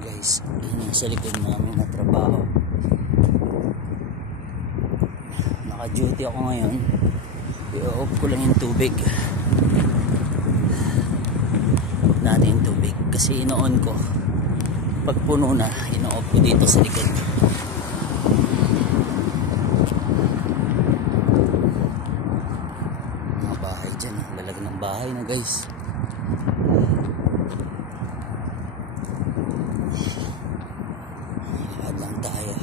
Guys, yun yung sa likod namin na trabaho. Naka-duty ako ngayon. I-off ko lang yung tubig. Natin yung tubig. Kasi ino-on ko. Pag puno na, ino-off ko dito sa likod. Mga bahay dyan. Lalag ng bahay na guys. Lang tayo.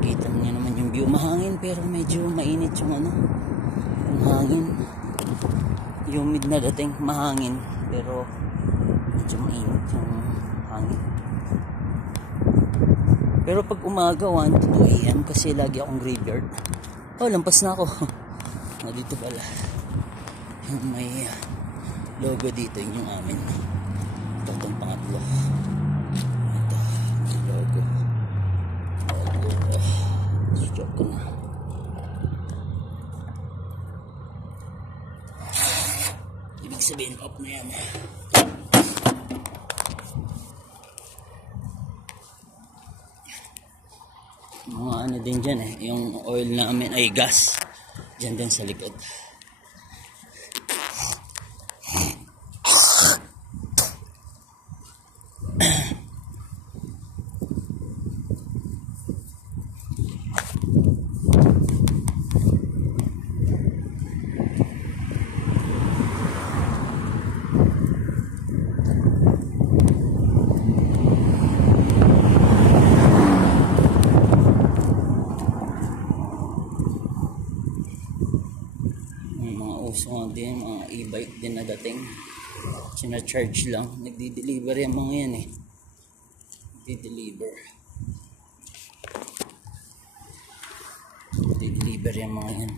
Kita niyo naman yung view. Mahangin pero medyo mainit yung ano, yung hangin. Humid na dating, mahangin pero medyo mainit yung hangin. Pero pag umaga 1 to 2 AM kasi lagi akong graveyard. Oh, lampas na ako. Dito pala yung may logo dito, yung amin. Ito itong pangatlo. Ito yung logo. Joke ko na. Ibig sabihin off na yan. Mga ano din dyan eh, yung oil namin ay gas dyan din sa likod. So din mga e-bike din na dating sina-charge lang, nagdi-deliver yung mga yan eh, nagdi-deliver yung mga yan.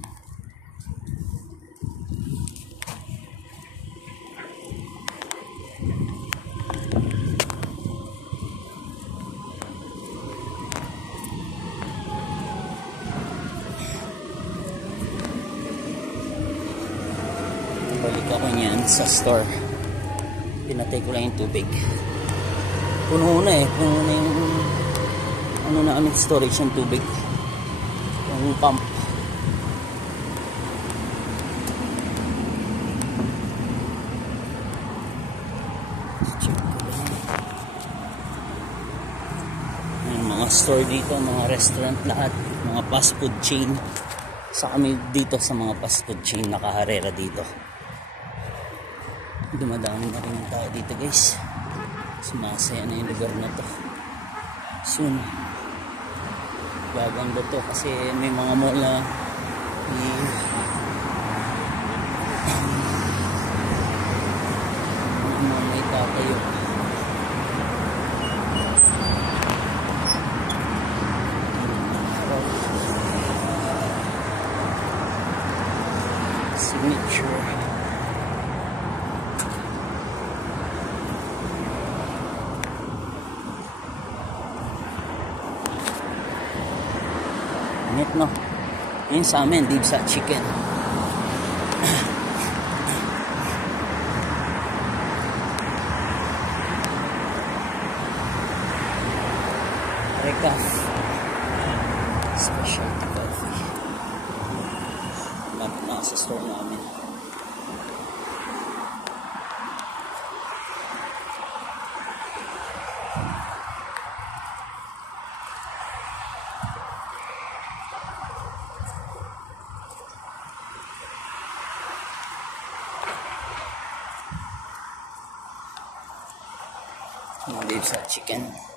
Balik ako niyan sa store. Pinatay ko lang yung tubig. Puno na yung ano na aming storage ng tubig. Yung pump. Yung mga store dito, mga restaurant lahat, mga fast food chain. Sa kami dito sa mga fast food chain nakaharera dito. Dumadami na rin yung tao dito guys. Sumasaya na yung lugar na to. Soon gaganda to kasi may mga mall na may tatayo. Signature. Init no. Yun sa amin, Dibsa Chicken. Recaf specialty coffee. Lapit na sa store namin. Dibsa Chicken.